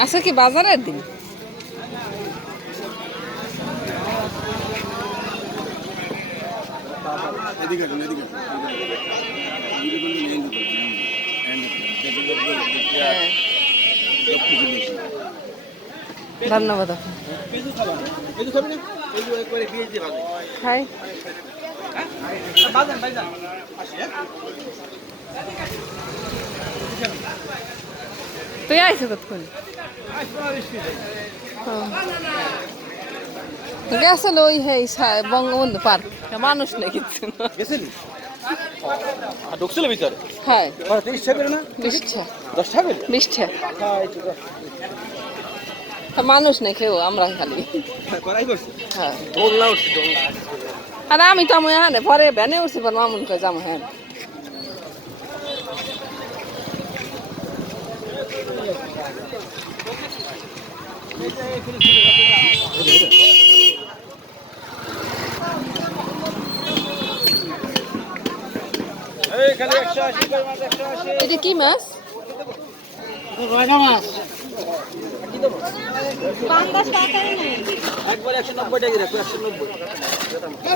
আচ্ছা কি বাজারের দিন? ধন্যবাদ তুই আইসি কতক্ষণ গেছিল ওই হ্যাঁ বঙ্গবন্ধু পার্ক। মানুষ নেই কিছু ঢুকছিল ভিতরে? হ্যাঁ। মানুষ নেই কেউ আমরা খালি। হ্যাঁ উঠছে আর আমি তো আমি হ্যাঁ পরে ভ্যানে উঠছি পর মামুন কয়ে যাব হ্যাঁ এই খালি একশো আশি কই মাছ একশো আশি এটা কি মাছ? রয়না মাছ একবার একশো নব্বই টাকা। রাখো একশো নব্বই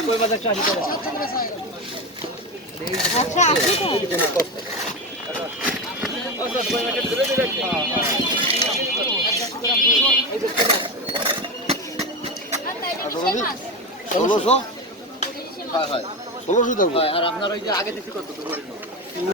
কই মাছ একশো আশি টাকা ষোলোশো? হ্যাঁ হ্যাঁ। ষোলোশো দেবো আর আপনার ওই যে আগে দেখি কত?